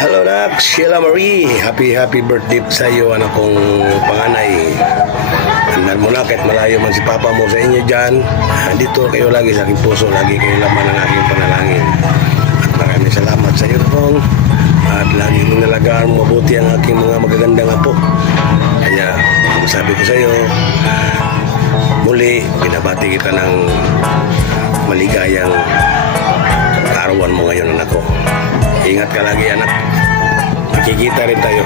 Hello nak, Sheila Marie. Happy birthday sa iyo, anak kong panganay. Andan mo na kahit malayo man si Papa mo sa inyo dyan. Dito kayo lagi sa aking puso, lagi kayo laman ng aking panalangin. At maraming salamat sa iyo kong. At lagi mong nalagaan mabuti ang aking mga magagandang apo. Kaya, sabi ko sa iyo, muli, binabati kita ng maligayang arawan mo ngayon, anak ko. Ingat ka lagi, anak. Makikita rin tayo.